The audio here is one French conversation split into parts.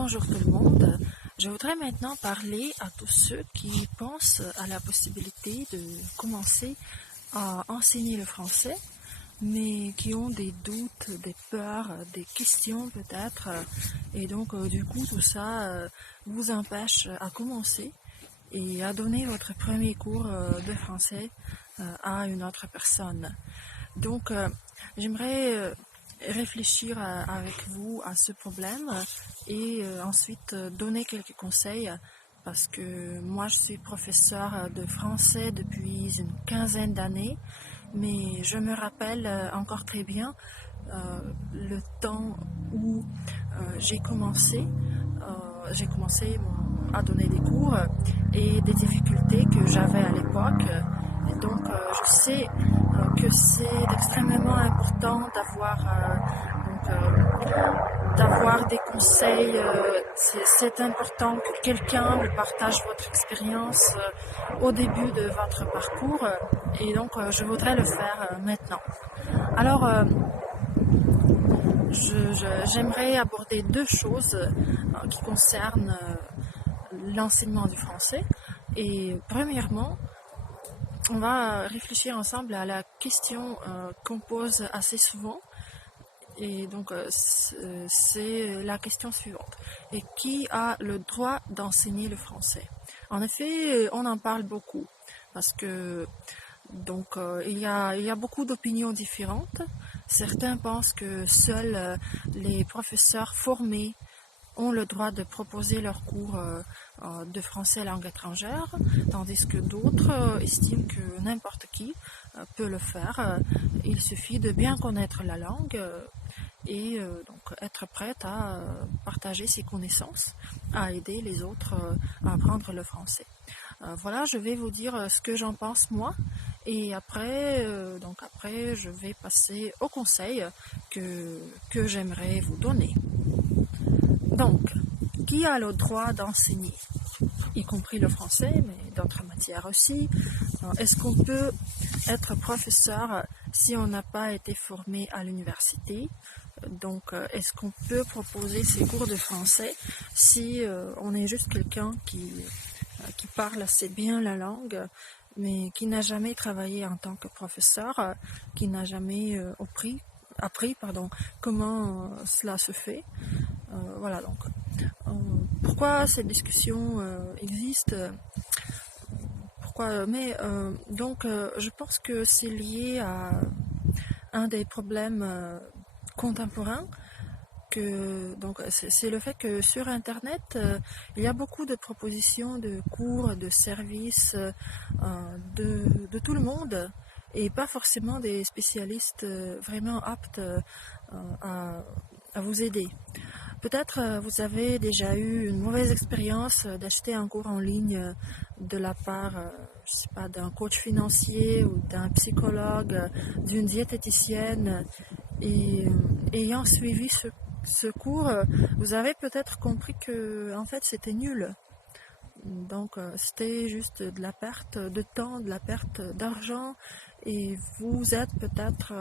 Bonjour tout le monde. Je voudrais maintenant parler à tous ceux qui pensent à la possibilité de commencer à enseigner le français, mais qui ont des doutes, des peurs, des questions peut-être, et donc du coup tout ça vous empêche à commencer et à donner votre premier cours de français à une autre personne. Donc j'aimerais réfléchir avec vous à ce problème et ensuite donner quelques conseils parce que moi je suis professeur de français depuis une quinzaine d'années, mais je me rappelle encore très bien le temps où j'ai commencé à donner des cours et des difficultés que j'avais à l'époque. Et donc, je sais que c'est extrêmement important d'avoir des conseils. C'est important que quelqu'un vous partage votre expérience au début de votre parcours. Et donc, je voudrais le faire maintenant. Alors, j'aimerais aborder deux choses qui concernent l'enseignement du français. Et premièrement, on va réfléchir ensemble à la question qu'on pose assez souvent. Et donc, c'est la question suivante. Et qui a le droit d'enseigner le français? En effet, on en parle beaucoup parce que donc il y a beaucoup d'opinions différentes. Certains pensent que seuls les professeurs formés ont le droit de proposer leurs cours de français langue étrangère, tandis que d'autres estiment que n'importe qui peut le faire. Il suffit de bien connaître la langue et donc être prête à partager ses connaissances, à aider les autres à apprendre le français. Voilà, je vais vous dire ce que j'en pense moi, et après, je vais passer aux conseils que j'aimerais vous donner. Donc, qui a le droit d'enseigner, y compris le français, mais d'autres matières aussi? Est-ce qu'on peut être professeur si on n'a pas été formé à l'université? Donc, est-ce qu'on peut proposer ces cours de français si on est juste quelqu'un qui parle assez bien la langue, mais qui n'a jamais travaillé en tant que professeur, qui n'a jamais appris comment cela se fait? Voilà donc. Pourquoi cette discussion existe? Je pense que c'est lié à un des problèmes contemporains. C'est le fait que sur Internet, il y a beaucoup de propositions de cours, de services de tout le monde, et pas forcément des spécialistes vraiment aptes à vous aider. Peut-être vous avez déjà eu une mauvaise expérience d'acheter un cours en ligne de la part, je sais pas, d'un coach financier ou d'un psychologue, d'une diététicienne, et ayant suivi ce cours, vous avez peut-être compris que en fait c'était nul. Donc c'était juste de la perte de temps, de la perte d'argent, et vous êtes peut-être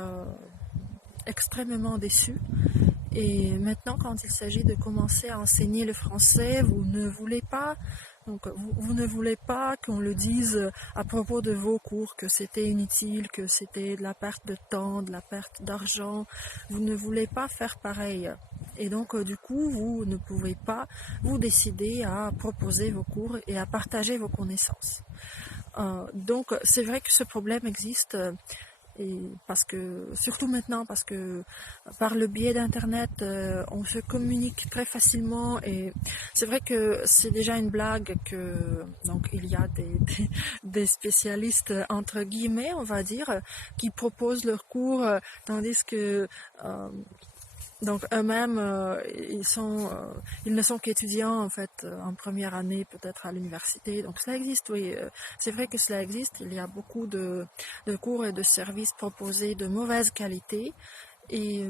extrêmement déçu. Et maintenant, quand il s'agit de commencer à enseigner le français, vous ne voulez pas qu'on le dise à propos de vos cours que c'était inutile, que c'était de la perte de temps, de la perte d'argent. Vous ne voulez pas faire pareil. Et donc, du coup, vous ne pouvez pas vous décider à proposer vos cours et à partager vos connaissances. Donc, c'est vrai que ce problème existe. Et surtout maintenant, parce que par le biais d'internet on se communique très facilement, et c'est vrai que c'est déjà une blague que donc il y a des spécialistes entre guillemets, on va dire, qui proposent leurs cours, tandis que eux-mêmes ils ne sont qu'étudiants en fait en première année peut-être à l'université. Donc cela existe, oui, c'est vrai que cela existe. Il y a beaucoup de cours et de services proposés de mauvaise qualité, et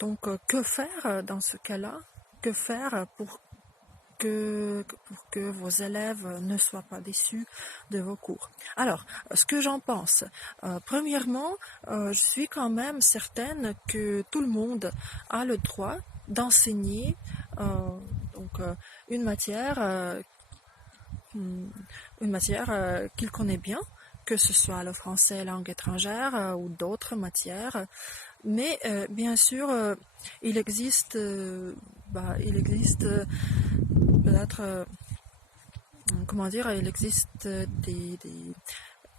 que faire dans ce cas-là? Que faire pour que vos élèves ne soient pas déçus de vos cours? Alors, ce que j'en pense, premièrement, je suis quand même certaine que tout le monde a le droit d'enseigner donc une matière, qu'il connaît bien, que ce soit le français langue étrangère ou d'autres matières. Mais bien sûr, il existe, peut-être, comment dire, il existe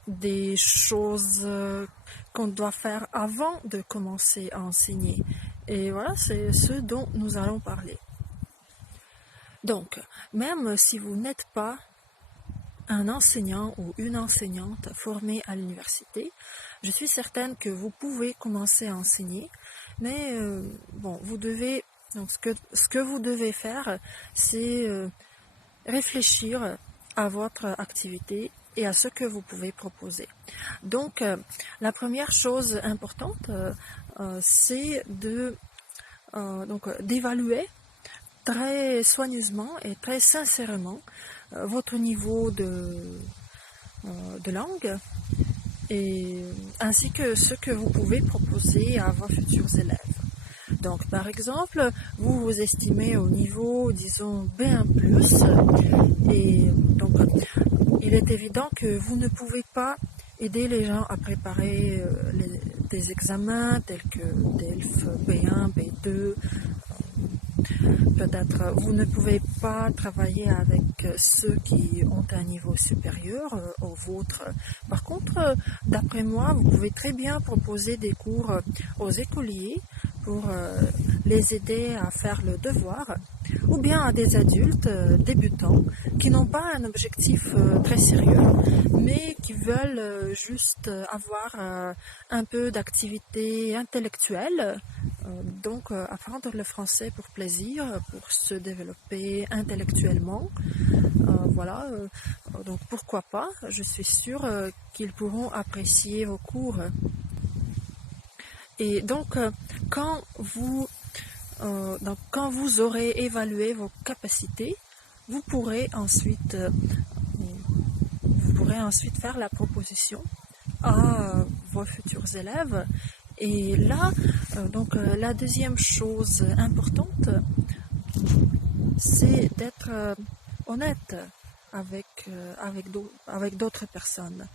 des choses qu'on doit faire avant de commencer à enseigner. Et voilà, c'est ce dont nous allons parler. Donc, même si vous n'êtes pas un enseignant ou une enseignante formée à l'université, je suis certaine que vous pouvez commencer à enseigner, mais bon, vous devez, donc ce que vous devez faire, c'est réfléchir à votre activité et à ce que vous pouvez proposer. Donc, la première chose importante, c'est d'évaluer très soigneusement et très sincèrement votre niveau de langue et ainsi que ce que vous pouvez proposer à vos futurs élèves. Donc, par exemple, vous vous estimez au niveau, disons, B1+, et donc, il est évident que vous ne pouvez pas aider les gens à préparer des examens tels que DELF B1, B2. Peut-être vous ne pouvez pas travailler avec ceux qui ont un niveau supérieur au vôtre. Par contre, d'après moi, vous pouvez très bien proposer des cours aux écoliers pour les aider à faire le devoir, ou bien à des adultes débutants qui n'ont pas un objectif très sérieux, mais qui veulent juste avoir un peu d'activité intellectuelle, donc apprendre le français pour plaisir, pour se développer intellectuellement. Voilà, donc pourquoi pas, je suis sûre qu'ils pourront apprécier vos cours. Et donc, quand vous aurez évalué vos capacités, vous pourrez ensuite faire la proposition à vos futurs élèves. Et là, la deuxième chose importante, c'est d'être honnête avec d'autres personnes.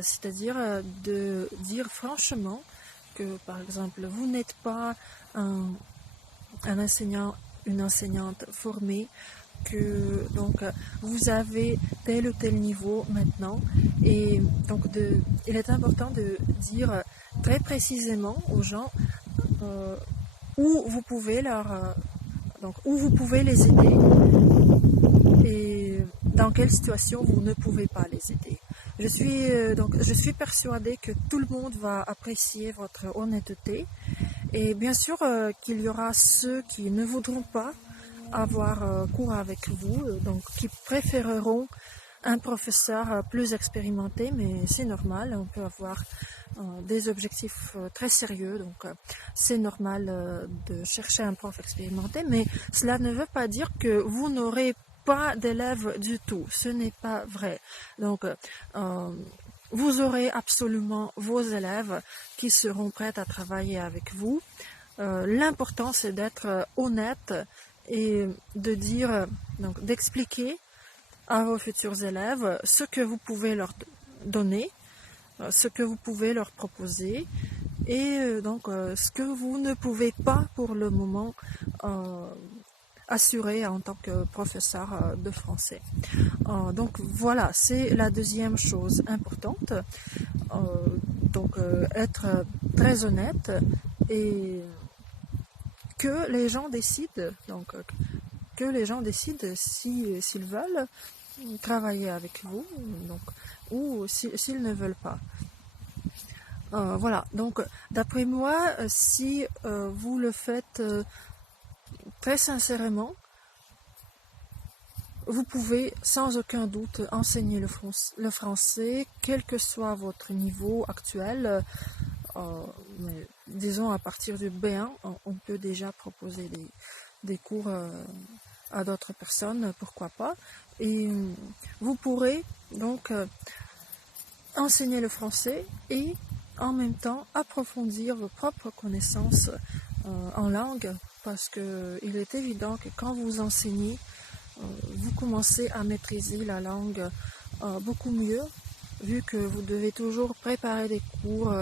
C'est-à-dire de dire franchement que, par exemple, vous n'êtes pas un enseignant, une enseignante formée, que donc vous avez tel ou tel niveau maintenant, et donc il est important de dire très précisément aux gens où vous pouvez où vous pouvez les aider et dans quelle situation vous ne pouvez pas les aider. Je suis persuadée que tout le monde va apprécier votre honnêteté, et bien sûr qu'il y aura ceux qui ne voudront pas avoir cours avec vous, donc qui préféreront un professeur plus expérimenté, mais c'est normal, on peut avoir des objectifs très sérieux, donc c'est normal de chercher un prof expérimenté, mais cela ne veut pas dire que vous n'aurez pas d'élèves du tout, ce n'est pas vrai. Donc vous aurez absolument vos élèves qui seront prêts à travailler avec vous. L'important c'est d'être honnête et de dire, donc d'expliquer à vos futurs élèves ce que vous pouvez leur donner, ce que vous pouvez leur proposer, et donc ce que vous ne pouvez pas pour le moment assurer en tant que professeur de français. Donc voilà, c'est la deuxième chose importante. Être très honnête et que les gens décident, que les gens décident s'ils veulent travailler avec vous, donc, ou s'ils ne veulent pas. Voilà, donc d'après moi, si vous le faites très sincèrement, vous pouvez sans aucun doute enseigner le français, quel que soit votre niveau actuel. Disons à partir du B1, on peut déjà proposer des cours à d'autres personnes, pourquoi pas. Et vous pourrez donc enseigner le français et en même temps approfondir vos propres connaissances en langue parce qu'il est évident que quand vous enseignez, vous commencez à maîtriser la langue beaucoup mieux, vu que vous devez toujours préparer des cours,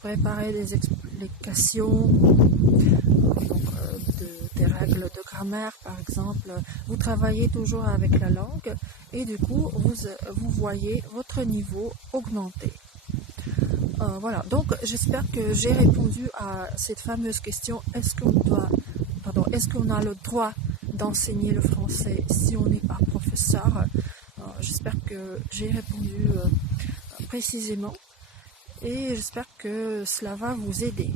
préparer des explications, des règles de grammaire par exemple. Vous travaillez toujours avec la langue et du coup vous voyez votre niveau augmenter. Voilà, donc j'espère que j'ai répondu à cette fameuse question, est-ce qu'on a le droit d'enseigner le français si on n'est pas professeur? J'espère que j'ai répondu précisément et j'espère que cela va vous aider.